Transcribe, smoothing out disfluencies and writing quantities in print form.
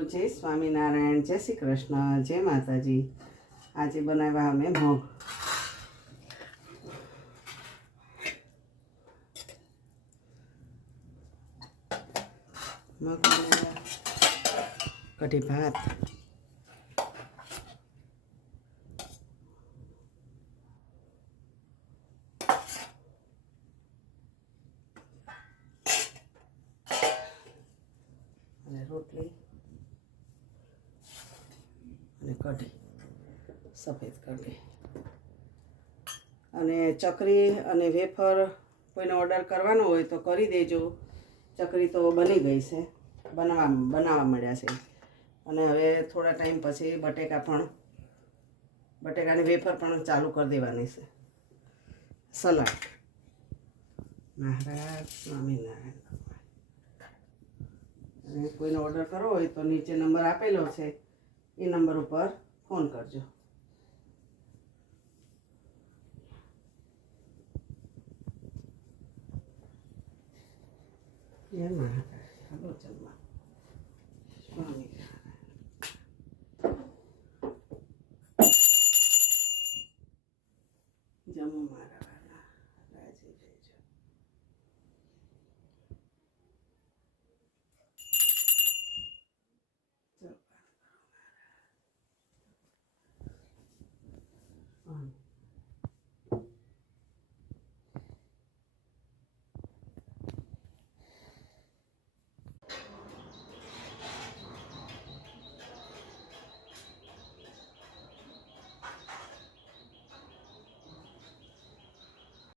જય સ્વામિનારાયણ, જય શ્રી કૃષ્ણ, જય માતાજી। આજે બનાવ્યા અમે મગ। મગ બનાવ્યા, કઢી ભાત, અને રોટલી અને કઢી, સફેદ કઢી અને ચકરી અને વેફર કોઈને ઓર્ડર કરવાનો હોય તો કરી દેજો। ચકરી તો બની ગઈ છે, બનાવવા મળ્યા છે। અને હવે થોડા ટાઈમ પછી બટેકાની વેફર પણ ચાલુ કરી દેવાની છે। સલાડ। મહારાજ સ્વામિનારાયણ। અને કોઈને ઓર્ડર કરવો હોય તો નીચે નંબર આપેલો છે, એ નંબર ઉપર ફોન કરજો। જય મહારાજ, હાલો જમવા સ્વામી।